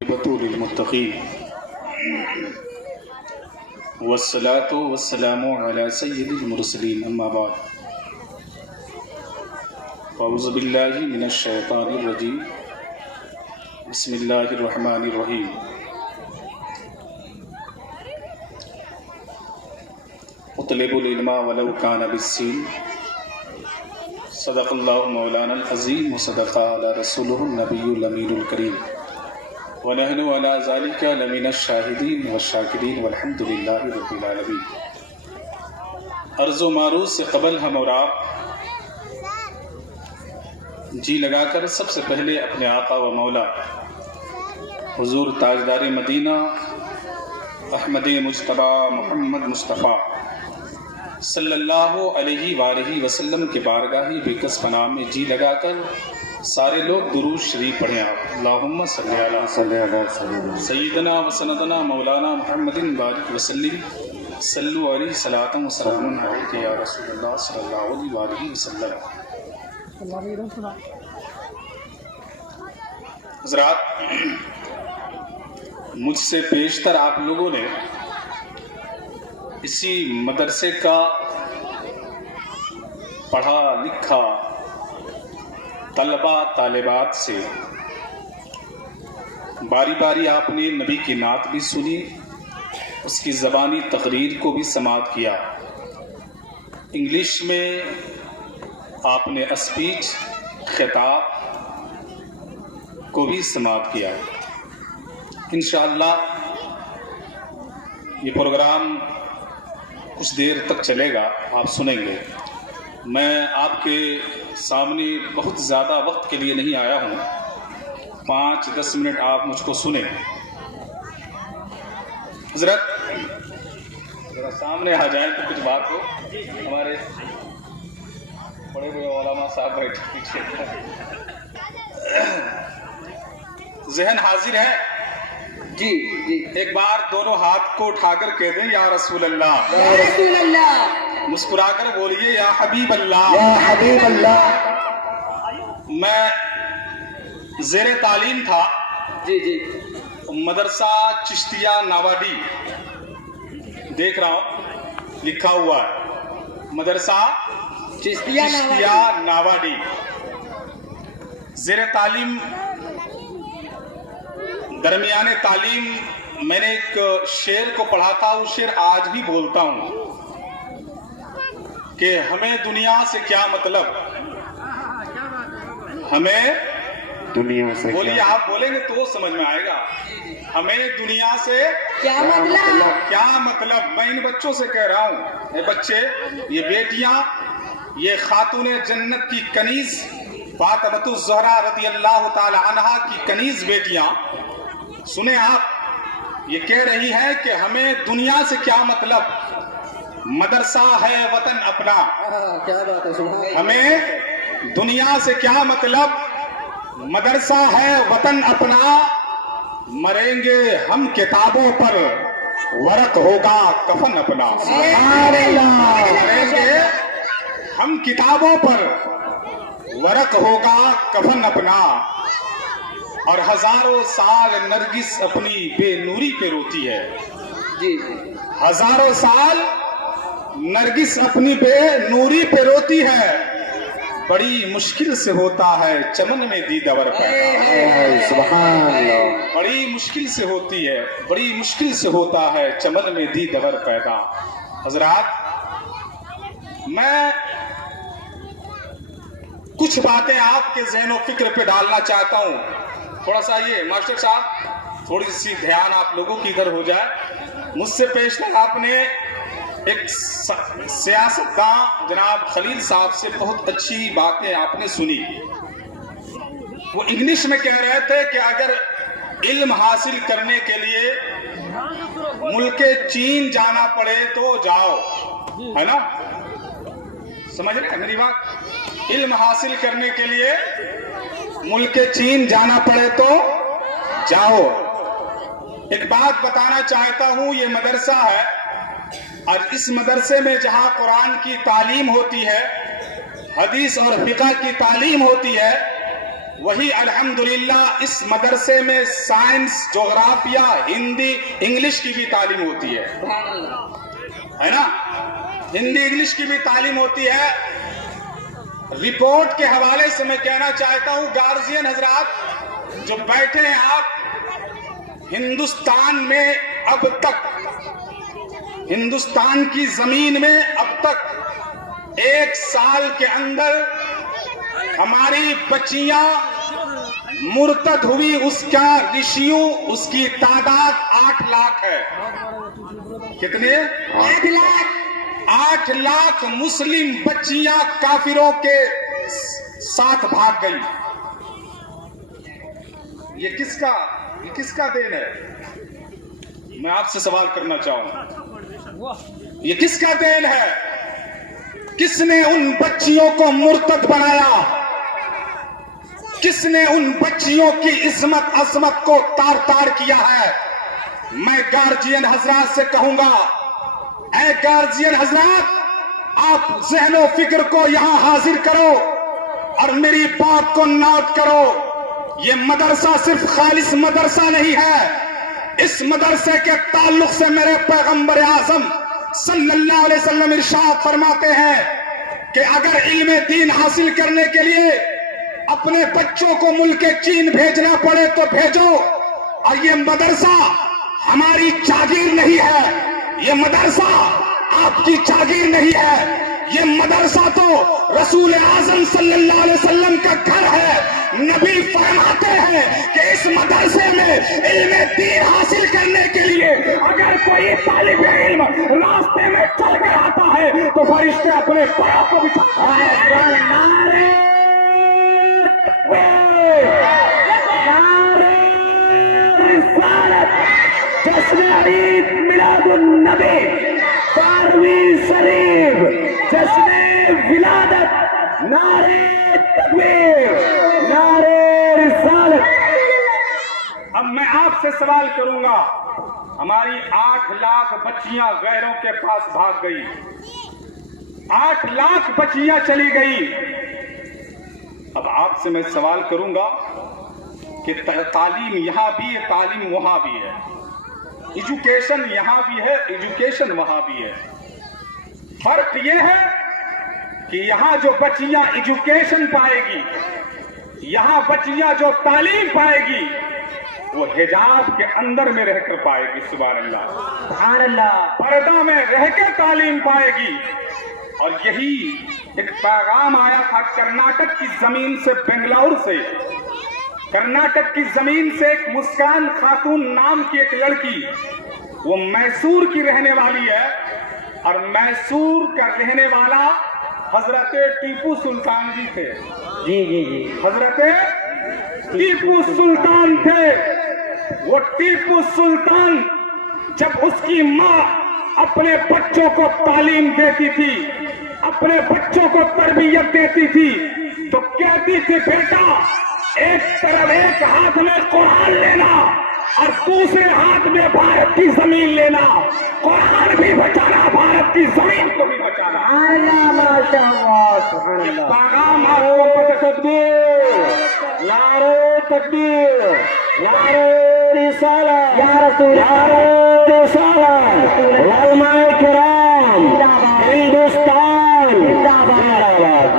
للمتقين والصلاة والسلام على سيد المرسلين أما بعد أعوذ بالله من الشيطان الرجيم بسم الله الرحمن الرحيم اطلبوا العلم ولو كان بالسين صدق الله مولانا العظيم وصدق على رسوله النبي الأمين الكريم ونحن على ذلك لمن الشاہدین والشاکرین والحمد للہ رب العالمین۔ عرض و معروض سے قبل ہم اور آپ جی لگا کر سب سے پہلے اپنے آقا و مولا حضور تاجدار مدینہ احمد مجتبی محمد مصطفیٰ صلی اللہ علیہ وآلہ وسلم کے بارگاہ بےکس پناہ میں جی لگا کر سارے لوگ درود شریف پڑھیں آپ۔ اللہم صلی علی سیدنا و سندنا مولانا محمد بارک وسلم صلو علیہ صلاۃ و سلام علیک یا رسول اللہ صلی اللہ علیہ وآلہ وسلم۔ حضرات، مجھ سے پیشتر آپ لوگوں نے اسی مدرسے کا پڑھا لکھا طلبہ طالبات سے باری باری آپ نے نبی کی نعت بھی سنی، اس کی زبانی تقریر کو بھی سماعت کیا، انگلش میں آپ نے اسپیچ خطاب کو بھی سماعت کیا۔ انشاءاللہ یہ پروگرام کچھ دیر تک چلے گا، آپ سنیں گے۔ میں آپ کے سامنے بہت زیادہ وقت کے لیے نہیں آیا ہوں، 5-10 منٹ آپ مجھ کو سنیں۔ حضرت ذرا سامنے آ جائیں تو کچھ بات ہو، ہمارے بڑے بڑے علماء صاحب بیٹھے پیچھے۔ ذہن حاضر ہے؟ جی جی، ایک بار دونوں ہاتھ کو اٹھا کر کہہ دیں یا رسول اللہ، یا رسول اللہ، مسکرا کر بولیے یا حبیب اللہ، یا حبیب اللہ۔ میں زیر تعلیم تھا جی جی مدرسہ چشتیہ ناواڈی، دیکھ رہا ہوں لکھا ہوا ہے مدرسہ چشتیہ ناواڈی، زیر تعلیم درمیان تعلیم میں نے ایک شعر کو پڑھا تھا، وہ شعر آج بھی بولتا ہوں کہ ہمیں دنیا سے کیا مطلب، ہمیں دنیا سے بولیے، آپ بولیں گے تو سمجھ میں آئے گا، ہمیں دنیا سے کیا مطلب۔ میں ان بچوں سے کہہ رہا ہوں، اے بچے، یہ بیٹیاں، یہ خاتون جنت کی کنیز فاطمہ الزہرا رضی اللہ تعالی عنہا کی کنیز بیٹیاں، سنیں آپ، یہ کہہ رہی ہے کہ ہمیں دنیا سے کیا مطلب، مدرسہ ہے وطن اپنا۔ ہمیں دنیا سے کیا مطلب، مدرسہ ہے وطن اپنا، مریں گے ہم کتابوں پر، ورق ہوگا کفن اپنا۔ مریں گے ہم کتابوں پر، ورق ہوگا کفن اپنا، اور ہزاروں سال نرگس اپنی بے نوری پہ روتی ہے۔ جی، ہزاروں سال نرگس اپنی بے نوری پہ روتی ہے، بڑی مشکل سے ہوتا ہے چمن میں دیدور پیدا۔ سبحان اللہ، بڑی مشکل سے ہوتی ہے، بڑی مشکل سے ہوتا ہے چمن میں دیدور پیدا۔ حضرات، میں کچھ باتیں آپ کے ذہن و فکر پہ ڈالنا چاہتا ہوں، تھوڑا سا یہ ماسٹر صاحب تھوڑی سی دھیان آپ لوگوں کی ادھر ہو جائے۔ مجھ سے پیشتر آپ نے ایک سیاستداں جناب خلیل صاحب سے بہت اچھی باتیں آپ نے سنی، وہ انگلش میں کہہ رہے تھے کہ اگر علم حاصل کرنے کے لیے ملک چین جانا پڑے تو جاؤ، ہے نا؟ سمجھ رہے ہیں میری بات؟ علم حاصل کرنے کے لیے ملک چین جانا پڑے تو جاؤ۔ ایک بات بتانا چاہتا ہوں، یہ مدرسہ ہے، اور اس مدرسے میں جہاں قرآن کی تعلیم ہوتی ہے، حدیث اور فقہ کی تعلیم ہوتی ہے، وہی الحمدللہ اس مدرسے میں سائنس، جغرافیہ، ہندی، انگلش کی بھی تعلیم ہوتی ہے نا؟ ہندی انگلش کی بھی تعلیم ہوتی ہے۔ رپورٹ کے حوالے سے میں کہنا چاہتا ہوں گارجین حضرات جو بیٹھے ہیں آپ، ہندوستان میں اب تک، ہندوستان کی زمین میں اب تک 1 سال کے اندر ہماری بچیاں مرتد ہوئی، اس کا ریشیو، اس کی تعداد 8 لاکھ ہے۔ کتنے؟ 8 لاکھ۔ 8 لاکھ مسلم بچیاں کافروں کے ساتھ بھاگ گئی۔ یہ کس کا دین ہے؟ میں آپ سے سوال کرنا چاہوں، یہ کس کا دین ہے؟ کس نے ان بچیوں کو مرتد بنایا؟ کس نے ان بچیوں کی عصمت عصمت کو تار تار کیا ہے؟ میں گارجین حضرات سے کہوں گا، اے گارجین حضرات، آپ ذہن و فکر کو یہاں حاضر کرو اور میری بات کو نوٹ کرو۔ یہ مدرسہ صرف خالص مدرسہ نہیں ہے، اس مدرسے کے تعلق سے میرے پیغمبر اعظم صلی اللہ علیہ وسلم ارشاد فرماتے ہیں کہ اگر علم دین حاصل کرنے کے لیے اپنے بچوں کو ملک چین بھیجنا پڑے تو بھیجو، اور یہ مدرسہ ہماری جاگیر نہیں ہے، یہ مدرسہ آپ کی جاگیر نہیں ہے، یہ مدرسہ تو رسول اعظم صلی اللہ علیہ وسلم کا گھر ہے۔ نبی فرماتے ہیں کہ اس مدرسے میں علم دین حاصل کرنے کے لیے اگر کوئی طالب علم راستے میں چل کر آتا ہے تو فرشتے اپنے پاؤں کو جشن عید میلاد النبی 12ویں شریف، جشن ولادت، نعرہ تکبیر، نعرہ رسالت۔ اب میں آپ سے سوال کروں گا، ہماری 8 لاکھ بچیاں غیروں کے پاس بھاگ گئی، 8 لاکھ بچیاں چلی گئی۔ اب آپ سے میں سوال کروں گا کہ تعلیم یہاں بھی ہے، تعلیم وہاں بھی ہے، ایجوکیشن یہاں بھی ہے، ایجوکیشن وہاں بھی ہے۔ فرق یہ ہے کہ یہاں جو بچیاں ایجوکیشن پائے گی، یہاں بچیاں جو تعلیم پائے گی وہ حجاب کے اندر میں رہ کر پائے گی۔ سبحان اللہ، سبحان اللہ، پردہ میں رہ کے تعلیم پائے گی۔ اور یہی ایک پیغام آیا تھا کرناٹک کی زمین سے، بنگلور سے، کرناٹک کی زمین سے ایک مسکان خاتون نام کی ایک لڑکی، وہ میسور کی رہنے والی ہے، اور میسور کا رہنے والا حضرت ٹیپو سلطان جی تھے۔ جی حضرت ٹیپو سلطان تھے۔ وہ ٹیپو سلطان جب اس کی ماں اپنے بچوں کو تعلیم دیتی تھی، اپنے بچوں کو تربیت دیتی تھی، تو کہتی تھی بیٹا ایک طرف ایک ہاتھ میں قرآن لینا اور دوسرے ہاتھ میں بھارت کی زمین لینا، قرآن بھی بچانا، بھارت کی زمین کو بھی بچانا۔ پیغام آپ کو پتہ، تکبیر، نعرہ تکبیر، نعرہ رسالت، نعرہ رسالت، علماء کرام، ہندوستان۔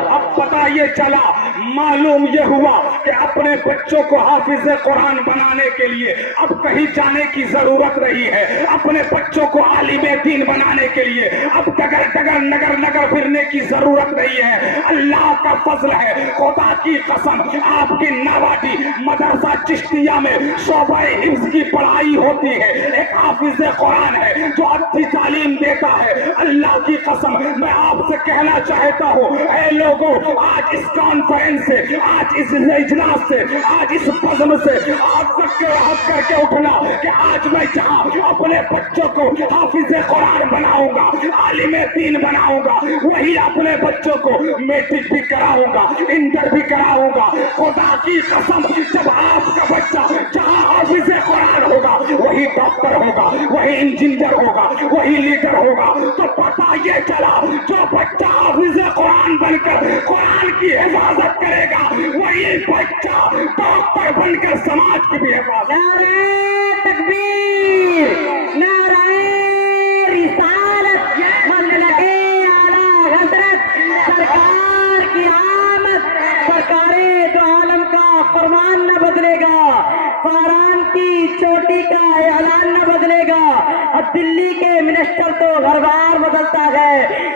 اب پتہ یہ چلا، معلوم یہ ہوا کہ اپنے بچوں کو حافظ قرآن بنانے کے لیے اب کہیں جانے کی ضرورت نہیں ہے، اپنے بچوں کو عالم دین بنانے کے لیے اب ڈگر ڈگر نگر نگر پھرنے کی ضرورت نہیں ہے۔ اللہ کا فضل ہے، خدا کی قسم، آپ کی نواڈی مدرسہ چشتیہ میں شعبہ حفظ کی پڑھائی ہوتی ہے، ایک حافظ قرآن ہے جو اچھی تعلیم دیتا ہے۔ اللہ کی قسم میں آپ سے کہنا چاہتا ہوں، اے لوگوں، آج اس کانفرنس سے، آج اس اجلاس سے، آج اس بزم سے آپ تک کے راحت کر کے اٹھنا کہ آج میں جہاں اپنے بچوں کو حافظ قرآن بناؤں گا، عالم دین بناؤں گا، وہی اپنے بچوں کو میٹرک بھی کراؤں گا، انٹر بھی کراؤں گا۔ خدا کی قسم، جب آپ کا بچہ جہاں حافظ قرآن ہوگا، وہی ڈاکٹر ہوگا, وہی انجینئر ہوگا, وہی لیڈر ہوگا. تو پتہ یہ چلا جو بچہ حافظ قرآن بن کر قرآن کی حفاظت کرے گا وہی بچہ ڈاکٹر بن کر سماج کی بھی حفاظت. نعرہ تکبیر, نعرہ رسالت, منزلت اعلیٰ حضرت سرکار کی آمد. سرکار دو عالم کا فرمان نہ بدلے گا, فاران کی چوٹی کا اعلان نہ بدلے گا. اب دلی کے منسٹر تو ہر بار بدلتا ہے,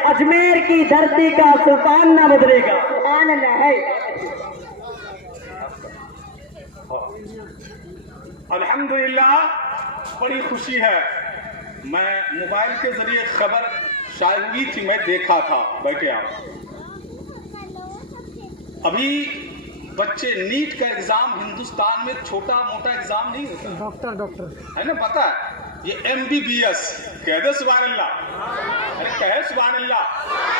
اجمیر کی دھرتی کا سلطان نہ بدلے گا. سبحان اللہ ہے. الحمدللہ بڑی خوشی ہے. میں موبائل کے ذریعے خبر شائع ہوئی تھی, میں دیکھا تھا. بیٹھے آپ. ابھی بچے نیٹ کا ایگزام ہندوستان میں چھوٹا موٹا ایگزام نہیں ہوتا, ڈاکٹر ہے نا, پتا ہے یہ MBBS. کہہ دو سبحان اللہ, ارے کہے سبحان اللہ.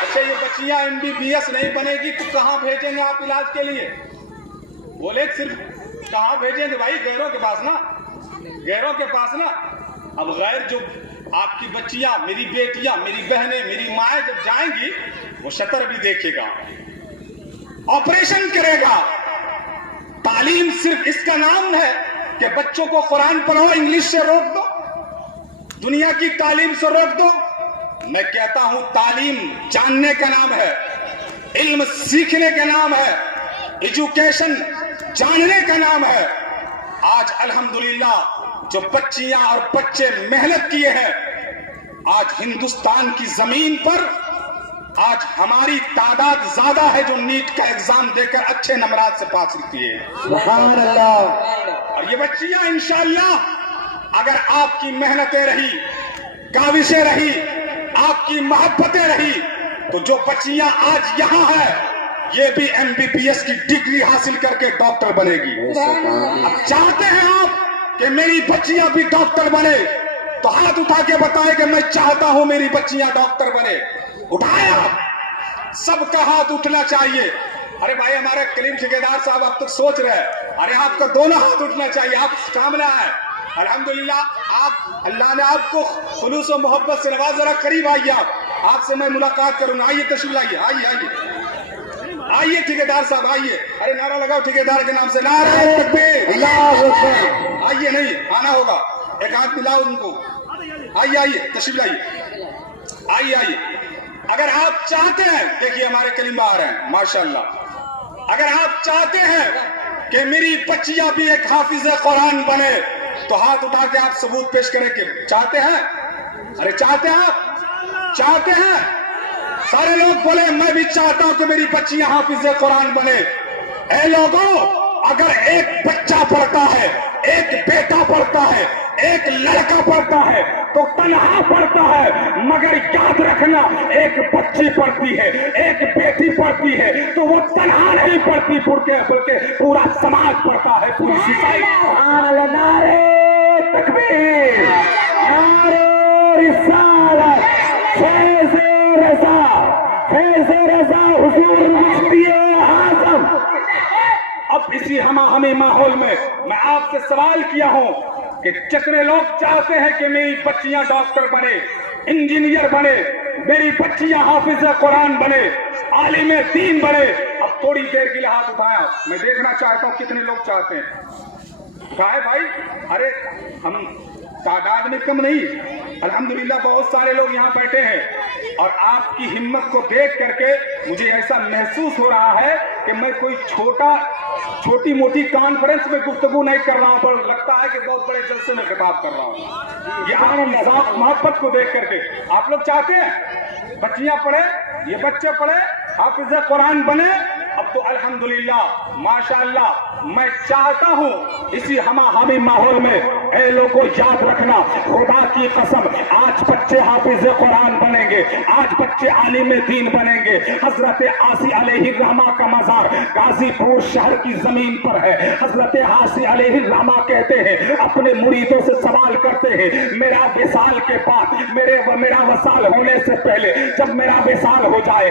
اچھا یہ بچیاں MBBS نہیں بنے گی تو کہاں بھیجیں گے آپ علاج کے لیے؟ بولے صرف کہاں بھیجیں گے بھائی؟ غیروں کے پاس نا, غیروں کے پاس نا. اب غیر جو آپ کی بچیاں, میری بیٹیاں, میری بہنیں, میری مائیں جب جائیں گی وہ شطر بھی دیکھے گا, آپریشن کرے گا. تعلیم صرف اس کا نام ہے کہ بچوں کو قرآن پڑھو, انگلش سے روک دو, دنیا کی تعلیم سے روک دو. میں کہتا ہوں تعلیم جاننے کا نام ہے, علم سیکھنے کا نام ہے, ایجوکیشن جاننے کا نام ہے. آج الحمدللہ جو بچیاں اور بچے محنت کیے ہیں, آج ہندوستان کی زمین پر آج ہماری تعداد زیادہ ہے جو نیٹ کا ایگزام دے کر اچھے نمبرات سے پاس کیے ہیں. سبحان اللہ. اور یہ بچیاں انشاءاللہ اگر آپ کی محنتیں رہی, کاوشیں رہی, آپ کی محبتیں رہی, تو جو بچیاں آج یہاں ہیں یہ بھی MBBS کی ڈگری حاصل کر کے ڈاکٹر بنے گی. اب چاہتے ہیں آپ کہ میری بچیاں بھی ڈاکٹر بنے تو ہاتھ اٹھا کے بتائے کہ میں چاہتا ہوں میری بچیاں ڈاکٹر بنے. اٹھایا, سب کا ہاتھ اٹھنا چاہیے. ارے بھائی ہمارے کلیم ٹھیکیدار صاحب اب تک سوچ رہے ہیں, ارے آپ کا دونوں ہاتھ اٹھنا چاہیے, آپ سامنے آئے. الحمدللہ آپ, اللہ نے آپ کو خلوص و محبت سے نواز, ذرا قریب آئیے, آپ سے میں ملاقات کروں گا. آئیے تشریف لائیے, آئیے آئیے آئیے ٹھیکیدار صاحب آئیے. ارے نعرہ لگاؤ ٹھیکیدار کے نام سے, نعرہ تکبیر, اللہ اکبر. آئیے, نہیں آنا ہوگا, ایک ہاتھ ملاؤ ان کو. آئیے آئیے تشریف لائیے, آئیے آئیے. اگر آپ چاہتے ہیں, دیکھیے ہمارے کلیم آ رہے ہیں ماشاءاللہ, اگر آپ چاہتے ہیں کہ میری بچیاں بھی ایک حافظ قرآن بنے تو ہاتھ اٹھا کے آپ ثبوت پیش کریں کہ چاہتے ہیں. ارے چاہتے ہیں, آپ چاہتے ہیں؟ سارے لوگ بولے میں بھی چاہتا ہوں کہ میری بچیاں حافظ قرآن بنے. اے لوگوں, اگر ایک بچہ پڑھتا ہے, ایک بیٹا پڑھتا ہے, ایک لڑکا پڑھتا ہے تو تنہا پڑھتا ہے, مگر یاد رکھنا ایک بچی پڑھتی ہے, ایک بیٹی پڑھتی ہے تو وہ تنہا نہیں پڑھتی بلکہ پورا سماج پڑھتا ہے, پوری سوسائٹی. نعرہ تکبیر, نعرہ رسالت, فیض رضا, فیض رضا حضور مفتی اعظم. اب اسی ہماہنگ ماحول میں آپ سے سوال کیا ہوں کہ جتنے لوگ چاہتے ہیں کہ میری بچیاں ڈاکٹر بنے, انجینئر بنے, میری بچیاں حافظ قرآن بنے, عالم دین بنے, اب تھوڑی دیر کے لیے ہاتھ اٹھایا, میں دیکھنا چاہتا ہوں کتنے لوگ چاہتے ہیں. اٹھائے بھائی. ارے ہم تعداد میں کم نہیں, الحمدللہ بہت سارے لوگ یہاں بیٹھے ہیں, اور آپ کی ہمت کو دیکھ کر کے مجھے ایسا محسوس ہو رہا ہے کہ میں کوئی چھوٹی موٹی کانفرنس میں گفتگو نہیں کر رہا ہوں, پر لگتا ہے کہ بہت بڑے جلسے میں خطاب کر رہا ہوں. یہ آپ ذات محبت کو دیکھ کر کے آپ لوگ چاہتے ہیں بچیاں پڑھے, یہ بچے پڑھے, حافظ قرآن بنے. اب تو الحمدللہ ماشاءاللہ میں چاہتا ہوں اسی ہماہنگ ماحول میں, اے لوگوں یاد رکھنا, خدا کی قسم آج بچے حافظ قرآن بنیں گے, آج بچے عالم دین بنیں گے. حضرت عاصی علیہ الرحمہ کا مزار غازی پور شہر کی زمین پر ہے. حضرت عاصی علیہ الرحمہ کہتے ہیں, اپنے مریدوں سے سوال کرتے ہیں, میرا وصال کے بعد, میرا وصال ہونے سے پہلے جب میرا وصال ہو جائے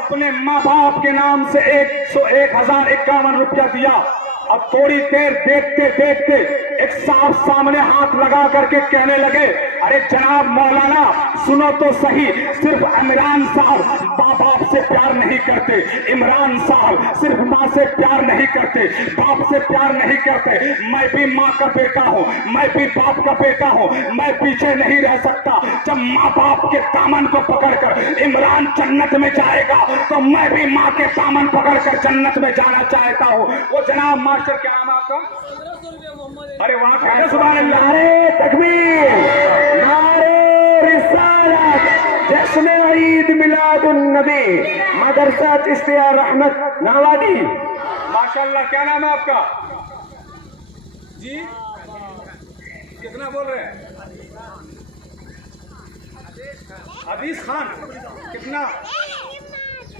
اپنے ماں باپ کے نام سے 1,051 روپیہ دیا. اب تھوڑی دیر دیکھتے دیکھتے ایک صاحب سامنے ہاتھ لگا کر کے کہنے لگے, ارے جناب مولانا سنو تو صحیح, صرف عمران صاحب ماں باپ سے پیار نہیں کرتے, عمران صاحب صرف ماں سے پیار نہیں کرتے, باپ سے پیار نہیں کرتے. میں بھی ماں کا بیٹا ہوں, میں بھی باپ کا بیٹا ہوں, میں پیچھے نہیں رہ سکتا. جب ماں باپ کے دامن کو پکڑ کر عمران جنت میں جائے گا تو میں بھی ماں کے دامن پکڑ کر جنت میں جانا چاہتا ہوں. وہ جناب ماسٹر کیا نام ہے آپ کا؟ ارے وہاں کہتے سبحان اللہ. نعرے تکبیر, نعرے رسالت, جشن عید میلاد النبی, مدرسہ چشتیہ رحمت ناوادی. ماشاءاللہ. کیا نام ہے آپ کا جی؟ کتنا بول رہے ہیں؟ حدیث خان. کتنا؟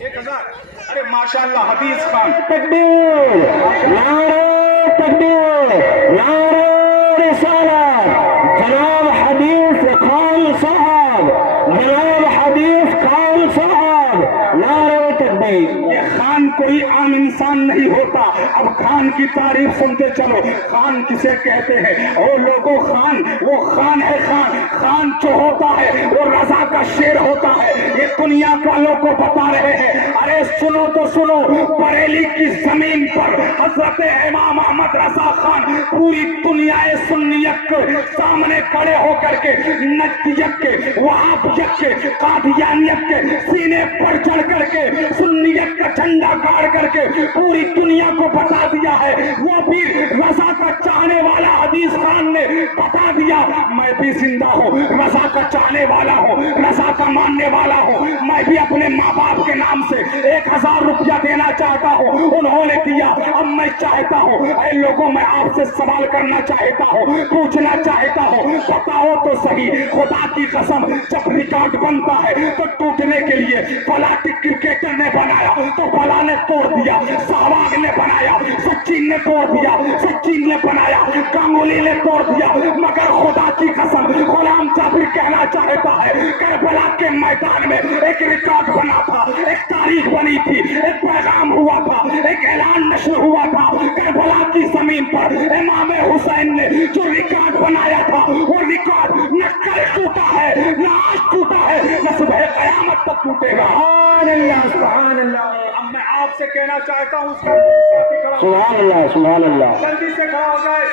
1000. ارے ماشاءاللہ حدیث خان. تکبیر, نعرے تکبیر, نعرے رسالت, جناب حدیث خان صاحب, جناب حدیث خان صاحب, نعرے تکبیر. یہ خان کوئی عام انسان نہیں ہوتا. اب خان کی تعریف سنتے چلو. خان کسے کہتے ہیں؟ اور لوگوں خان, وہ خان ہے خان. خان جو ہوتا ہے وہ رضا کا شیر ہوتا ہے. یہ دنیا والوں کو بتا رہے ہیں. ارے سنو تو سنو, بریلی کی زمین پر حضرت امام احمد رضا خان پوری دنیا سنیت کے سامنے کھڑے ہو کر کے نجدیت کے, وہابیت کے, قادیانیت کے سینے پر چڑھ کر کے سنیت کا جھنڈا گاڑ کر کے پوری دنیا کو بتا دیا ہے. وہ بھی رضا کا چاہنے والا حدیث خان نے بتا دیا, میں بھی زندہ ہوں, رضا کا چاہنے والا ہوں, رضا کا ماننے والا ہوں. میں بھی اپنے ماں باپ کے نام سے 1,000 روپیہ دینا چاہتا ہوں, انہوں نے دیا. اب میں چاہتا ہوں, اے لوگوں میں آپ سے سوال کرنا چاہتا ہوں, پوچھنا چاہتا ہوں, بتاؤ تو صحیح, خدا کی قسم جب ریکارڈ بنتا ہے تو ٹوٹنے کے لیے فلاں کرکٹر نے بنایا تو فلاں نے توڑ دیا, سہواگ نے بنایا, سچن نے توڑ دیا, سچن نے بنایا, گنگولی نے توڑ دیا, مگر خدا کی قسم غلام جابر کہنا چاہتا ہے کربلا کے میدان میں ایک ریکارڈ بنا تھا, ایک تاریخ بنی تھی, ایک پیغام ہوا تھا, ایک اعلان نشر ہوا تھا. کربلا کی زمین پر امام حسین نے جو ریکارڈ بنایا تھا وہ ریکارڈ نہ کل ٹوٹا ہے, نہ آج ٹوٹا ہے, نہ صبح قیامت تک ٹوٹے گا. سبحان اللہ, سبحان اللہ. اب میں آپ سے کہنا چاہتا ہوں, اس کا ساتھی کھڑا ہو, سبحان اللہ, سبحان اللہ. جلدی سے کھڑا ہو جائے.